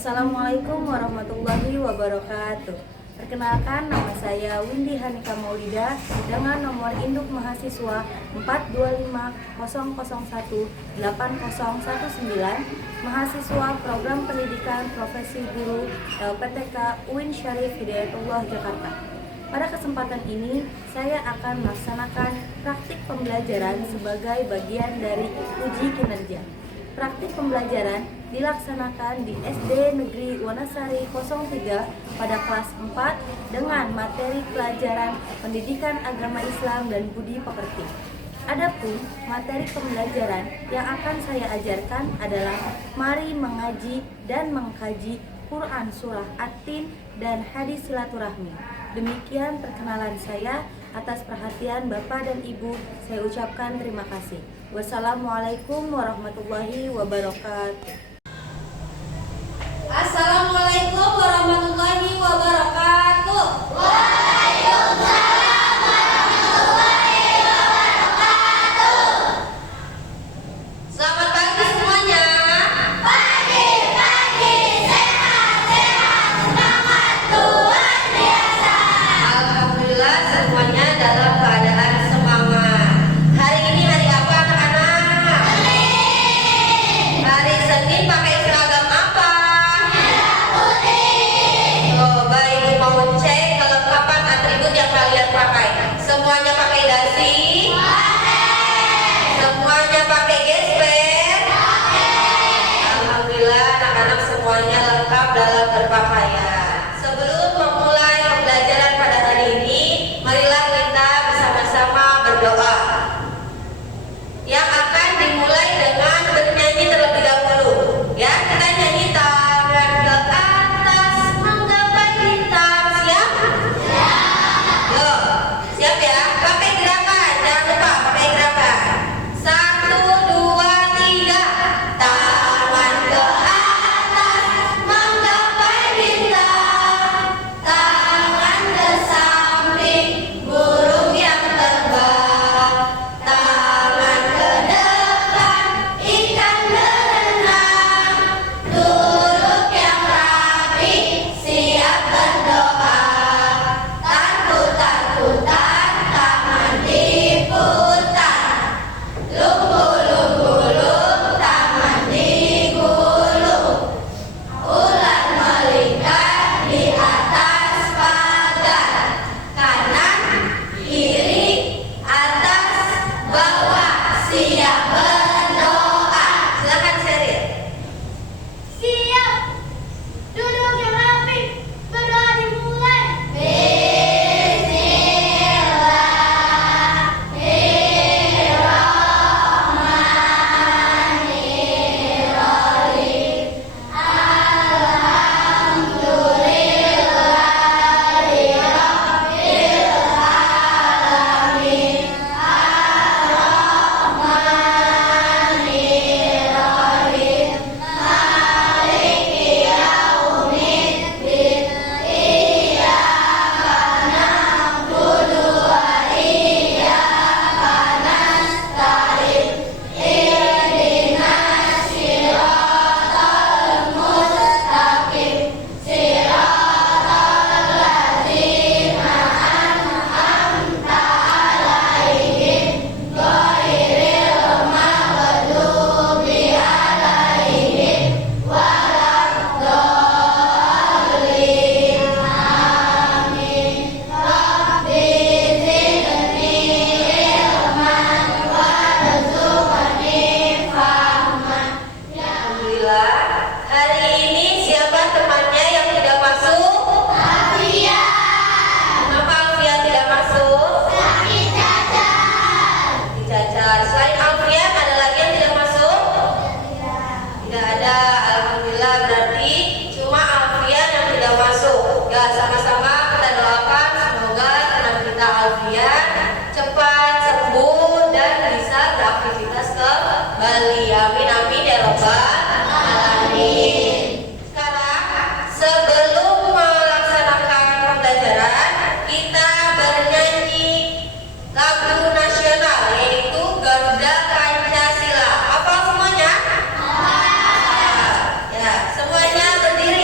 Assalamualaikum warahmatullahi wabarakatuh. Perkenalkan, nama saya Windy Hanika Maulida dengan nomor induk mahasiswa 42500180119, mahasiswa Program Pendidikan Profesi Guru LPTK UIN Syarif Hidayatullah Jakarta. Pada kesempatan ini, saya akan melaksanakan praktik pembelajaran sebagai bagian dari uji kinerja. Praktik pembelajaran dilaksanakan di SD Negeri Wanasari 03 pada kelas 4 dengan materi pelajaran Pendidikan Agama Islam dan Budi Pekerti. Adapun materi pembelajaran yang akan saya ajarkan adalah mari mengaji dan mengkaji Quran Surah At-Tin dan hadis silaturahmi. Demikian perkenalan saya. Atas perhatian Bapak dan Ibu, saya ucapkan terima kasih. Wassalamualaikum warahmatullahi wabarakatuh. Assalamualaikum warahmatullahi wabarakatuh. Waalaikumsalam warahmatullahi wabarakatuh. Selamat pagi semuanya. Pagi, sehat, semangat luar biasa. Alhamdulillah semuanya dalam keadaan semangat. Hari ini hari apa anak-anak? Hari Senin. Pakai seragam apa? Coba Ibu mau cek kelengkapan atribut yang kalian pakai. Semuanya pakai dasi? Semuanya pakai gesper? Alhamdulillah anak-anak semuanya lengkap dalam berpakaian. Sebelum memulai pembelajaran pada hari ini, marilah kita bersama-sama berdoa yang akan dimulai dengan bernyanyi terlebih dahulu. Ya, kita nyanyi tangan ke atas menggapai hitam. Siap? Yo, siap ya? Pakai gerakan, jangan lupa pakai gerakan. 1, 2, 3. Tangan ke atas menggapai hitam. Tangan ke samping burung yang terbang. Tangan ke depan ikan berenang. Duduk yang rapi siap berdoa. Putar-putar tangan diputar. Lumpuh-lumpuh tangan digulung. Ular melingkar di atas pagar. Kanan, kiri, atas, bawah siap berdoa. Silakan Sheryl. Siap. Duduk yang rapi. Berdoa dimulai. Alhamdulillah, hari ini siapa temannya yang tidak masuk? Alfia. Kenapa Alfia tidak masuk? Sakit cacar. Selain Alfia, ada lagi yang tidak masuk? Tidak ada. Alhamdulillah, berarti cuma Alfia yang tidak masuk. Ya, sama-sama kita doakan semoga teman kita Alfia cepat sembuh dan bisa beraktivitas kembali. Amin amin ya robbal alamin. Sekarang sebelum melaksanakan pembelajaran, kita bernyanyi lagu nasional yaitu Garuda Pancasila. Hafal semuanya? Ya, semuanya berdiri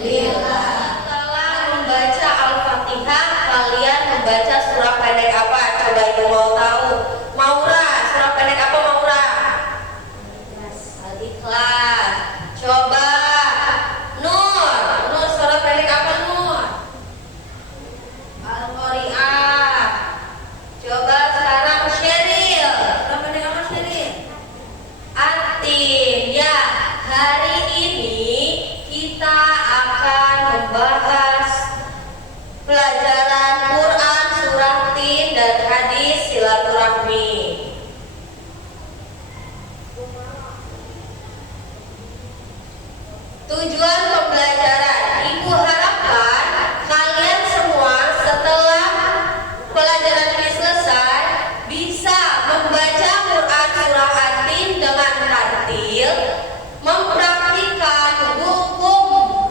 Setelah membaca Al-Fatihah, kalian membaca surah pendek apa? Coba ibu mau tahu. Maura, surah pendek apa Maura? Al-Ikhlas. Coba Nur, surah pendek apa Nur? Al-Qari'ah. Coba sekarang Sheryl, surah pendek apa Sheryl? Atin. Ya, hari ini kita akan membahas pelajaran Quran, surah Tin, dan hadis silaturahmi. Tujuan pembelajaran, ibu harapkan kalian semua setelah pelajaran ini selesai bisa membaca Quran surah At-Tin dengan tartil, mempraktikkan hukum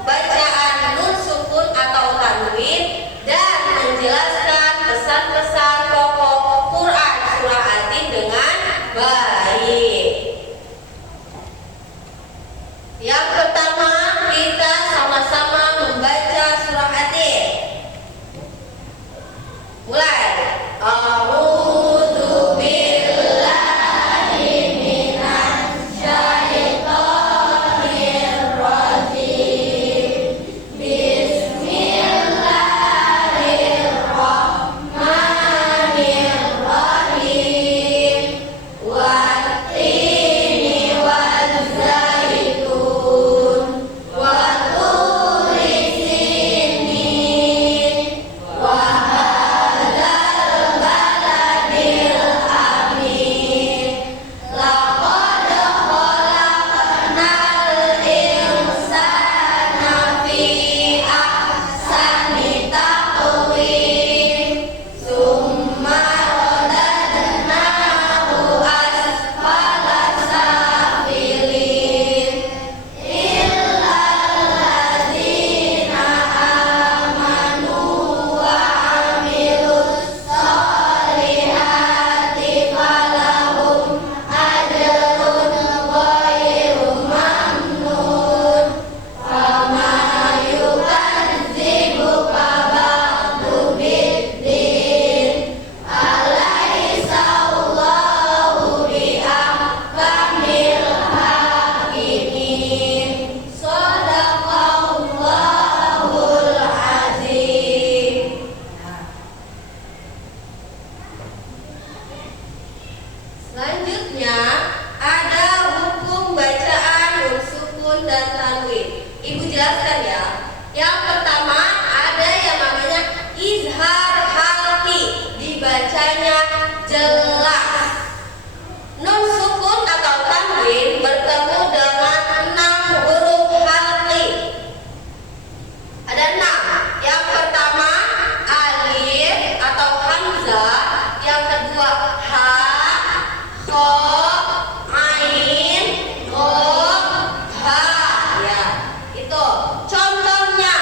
bacaan nun sukun atau tanwin, dan menjelaskan pesan-pesan pokok Quran surah At-Tin dengan baik. Yang pertama, kita sama-sama membaca surah At-Tin. Mulai. A'udzu billahi minasy syaithanir rajim. Bismillahirrahmanirrahim. Wat-tini waz-zaitun wa turi sinin wa hadzal baladil amin. Laqad khalaqnal insana fi ahsani taqwim. Summa radadnahu asfala safilin. Illal ladzina amanu wa amilus solihati falahum ajrun ghairu mamnun. Fama yukadzibuka ba'du biddin. Alaysa Allahu biahkamil hakimin. Shadaqallahul azim. Selanjutnya ada hukum bacaan nun sukun dan tanwin. Ibu jelaskan ya. Yang pertama ada yang namanya izhar halki, dibacanya jelas. Nun sukun atau tanwin bertemu dengan 6 huruf halki. Ada 6. Yang pertama alif atau hamzah, yang kedua ha, kha, ain, gha, ha. Ya, itu contohnya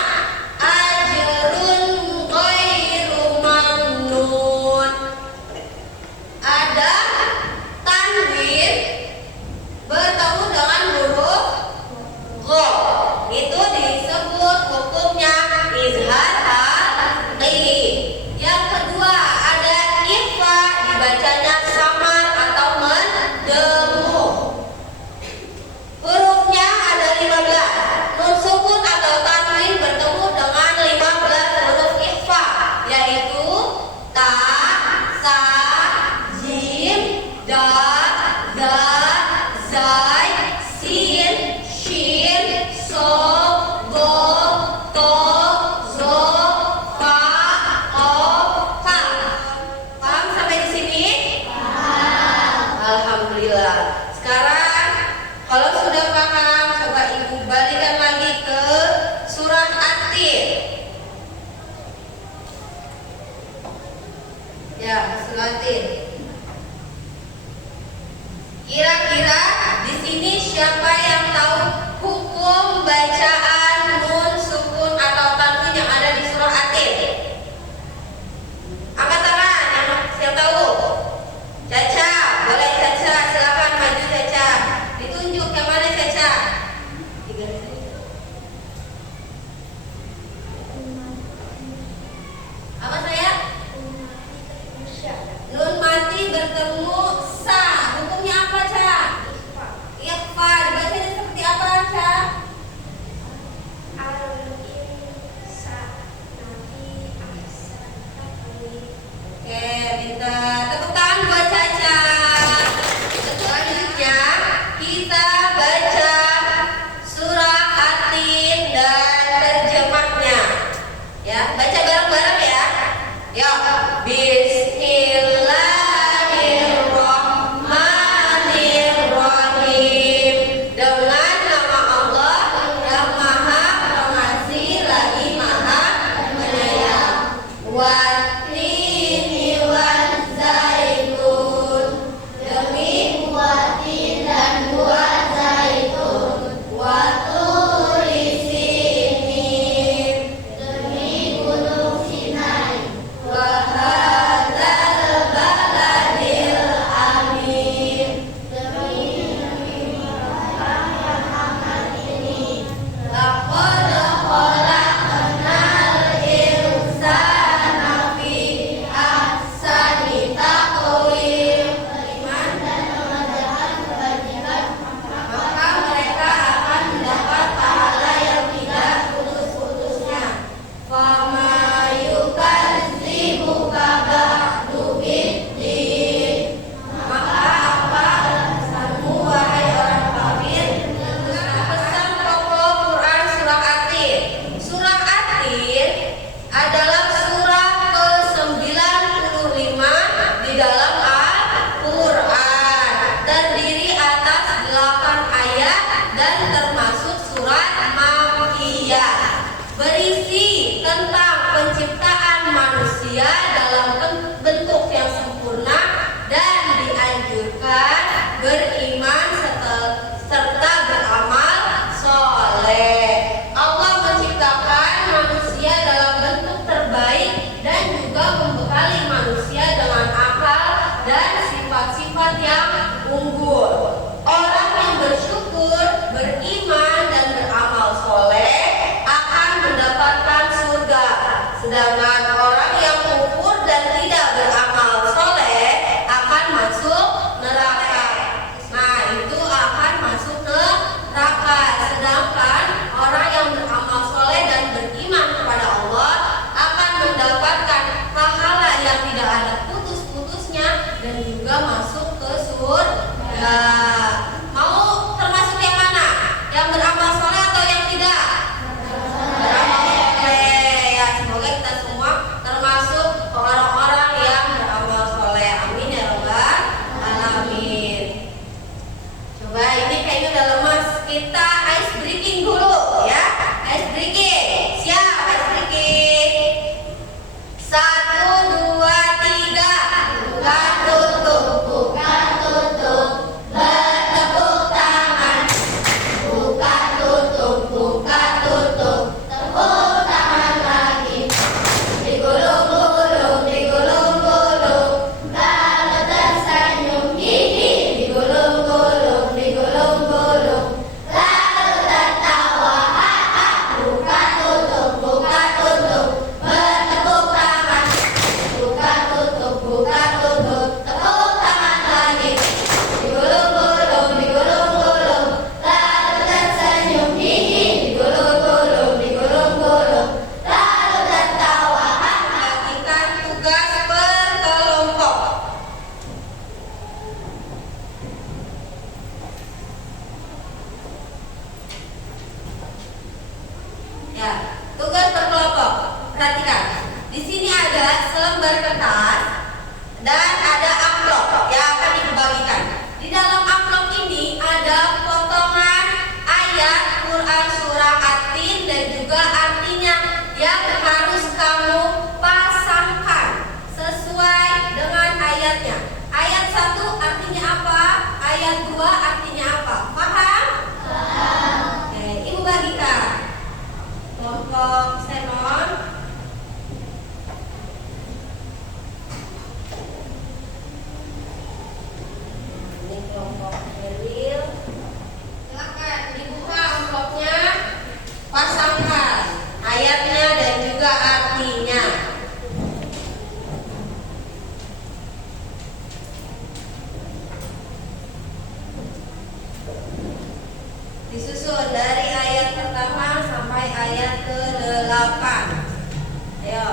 Ya, tugas berkelompok. Perhatikan. Di sini ada selembar kertas dan ada amplop yang akan dibagikan. Di dalam amplop ini ada potongan ayat Quran surah At-Tin dan juga artinya yang harus kamu pasangkan sesuai dengan ayatnya. Ayat 1 artinya apa? Ayat 2 artinya apa? Paham? Oke, Ibu bagikan. Kelompok Senon. Ini kelompok Eril. Silakan dibuka amplopnya, pasangkan ayatnya dan juga artinya. Disusun dari ayat pertama sampai ayat ke-8. Ayo.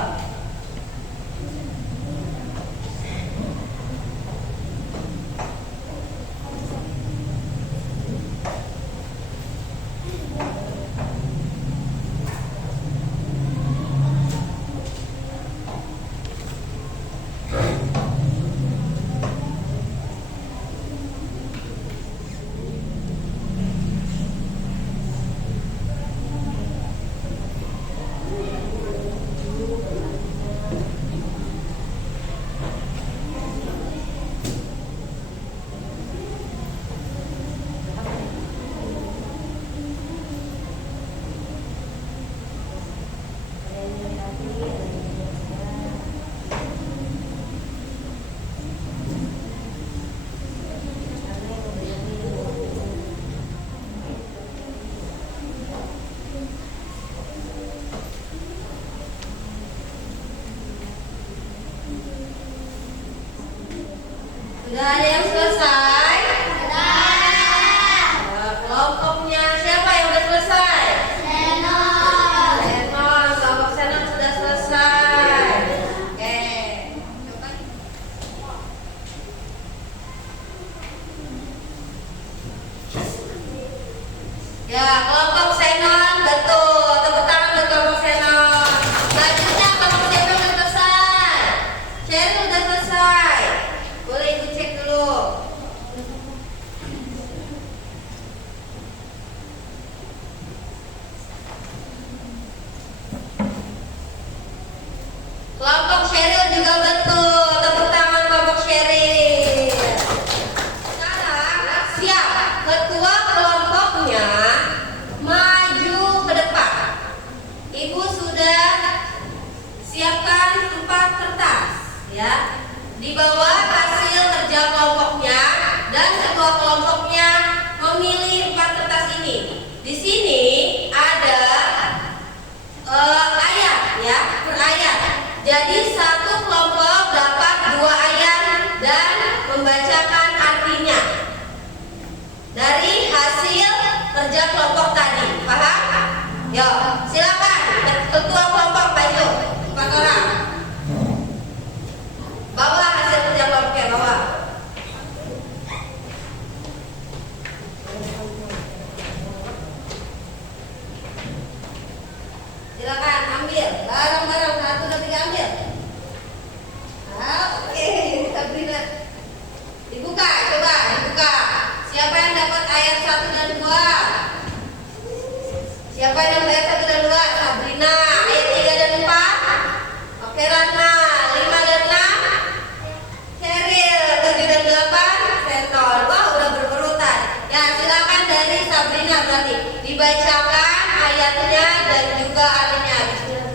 Sudah ada yang selesai? Kelompoknya siapa yang sudah selesai? Senon. Kelompok Senon sudah selesai. Oke. Ya, kelompok Senon betul. Tepuk tangan buat kelompok Senon. Selanjutnya kelompok Senon sudah selesai. Sheryl sudah selesai. Boleh Ibu cek dulu. Kelompok Sheryl juga betul. Tepuk tangan kelompok Sheryl. Sekarang siap. Ketua kelompoknya maju ke depan. Ibu sudah siapkan 4 kertas, ya. Di bawah hasil kerja kelompoknya dan ketua kelompoknya memilih 4 kertas ini. Di sini ada ayat, ya, per ayat. Jadi satu kelompok dapat 2 ayat dan membacakan artinya dari hasil kerja kelompok tadi. Paham? Yuk, silakan ketua kelompok maju 4 orang. Bawa hasil kerja kelompoknya, bawa. Silakan ambil bareng-bareng 1, 2, 3 ambil. Oke, Sabrina. Dibuka, coba dibuka. Siapa yang dapat ayat 1 dan 2? Siapa yang dapat ayat 1 dan 2? Sabrina. Ayat 3 dan 4? Oke, Ratna. 5 dan 6? Sheryl. 7 dan 8? Senon. Wah, udah berurutan. Ya, silakan dari Sabrina berarti dibacakan ayatnya dan juga artinya. Bismillah.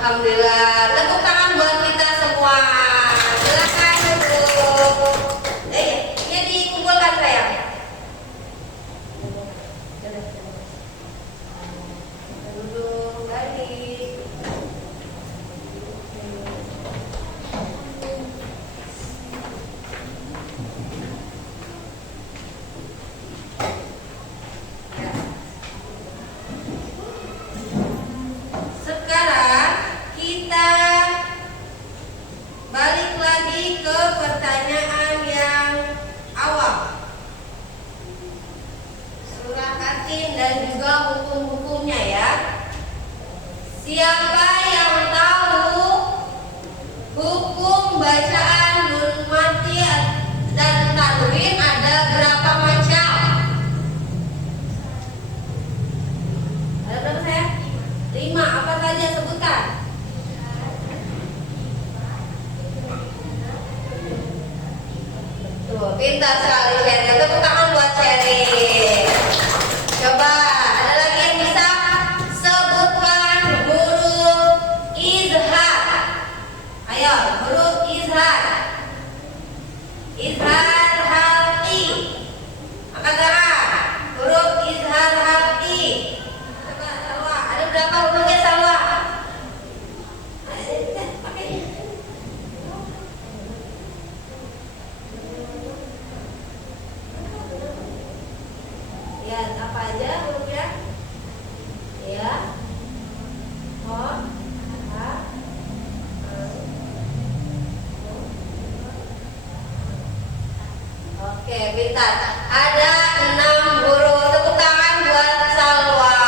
Alhamdulillah. Tepuk tangan buat kita semua. Silakan duduk. Ini dikumpulkan sayang. Duduk balik. Sekarang kita balik lagi ke pertanyaan yang awal. Surah Atin dan juga hukum-hukumnya ya. Siapa yang tahu hukum bacaan nun mati dan tanwin ada berapa macam? Ada berapa saya? 5. Apa saja sebutkan? Tuh, pintar sekali Sheryl. Tepuk tangan buat Sheryl. Coba, ada lagi yang bisa sebutkan huruf izhar. Ayo, huruf izhar. Izhar halqi. Angkat tangan. Huruf izhar halqi. Coba, Salwa. Ada berapa hurufnya Salwa? Ya, apa aja hurufnya? Ya. Oh. Ha. Oke, pintar. Ada 6 huruf. Tepuk tangan buat Salwa.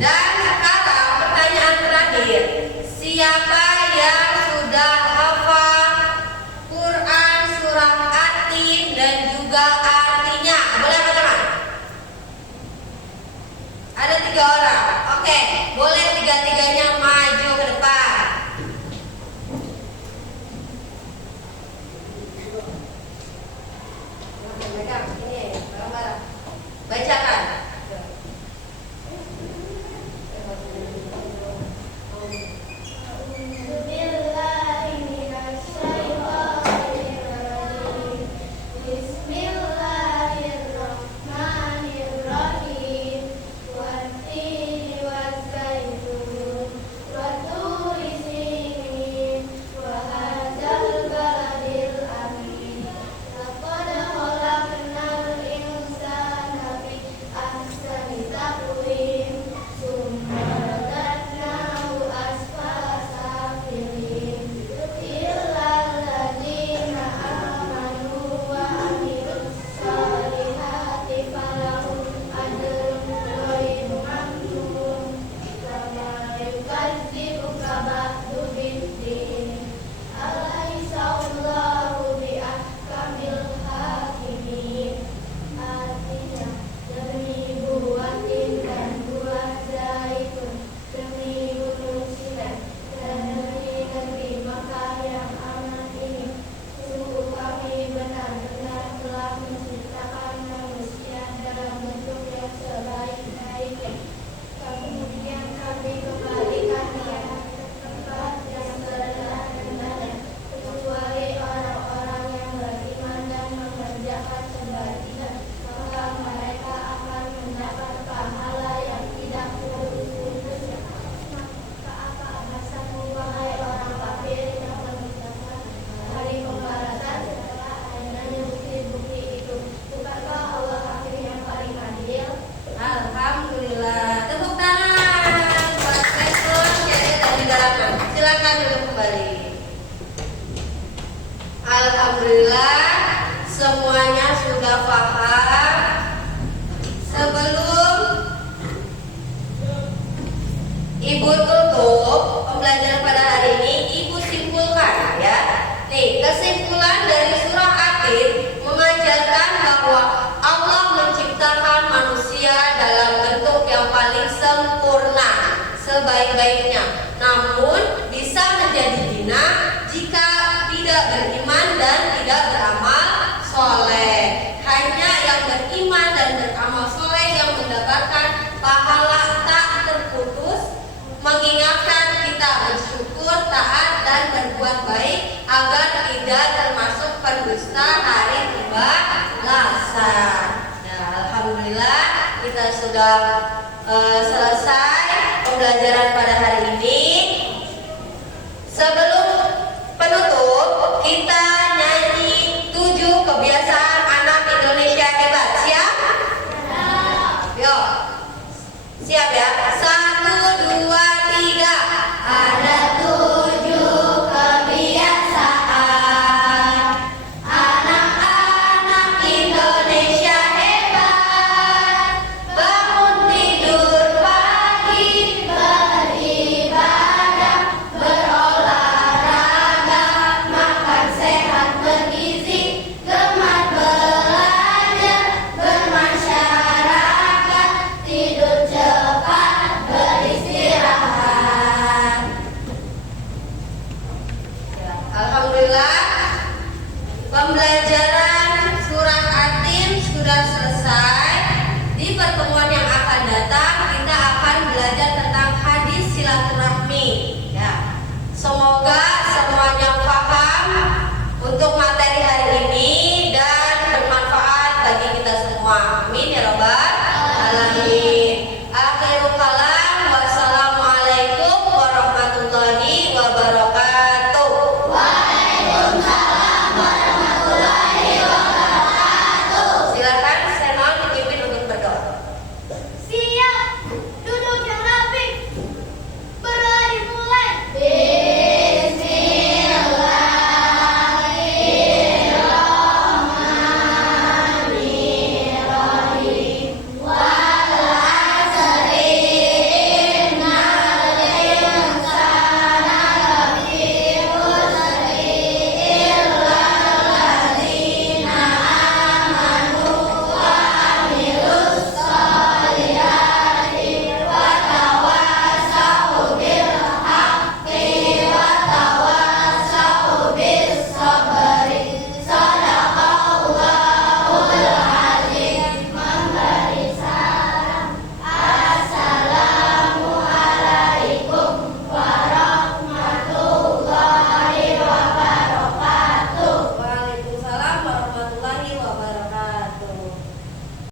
Dan sekarang pertanyaan terakhir. Siapa yang sudah hafal Quran surah Atin dan juga artinya? Boleh angkat tangan? Ada 3 orang. Oke, boleh 3-3-nya maju ke depan. Pegang ini, bareng-bareng. Bacakan. Alhamdulillah semuanya sudah paham. Sebelum Ibu tutup pembelajaran pada hari ini, Ibu simpulkan ya. Nih, kesimpulan dari surah Atin mengajarkan bahwa Allah menciptakan manusia dalam bentuk yang paling sempurna, sebaik-baiknya. Namun bisa menjadi hina jika tidak beriman dan tidak beramal soleh. Hanya yang beriman dan beramal soleh yang mendapatkan pahala tak sudah selesai pembelajaran pada hari ini. Sebelum penutup, kita nyanyi 7 kebiasaan anak Indonesia hebat. Siap? Siap. Yuk. Siap ya?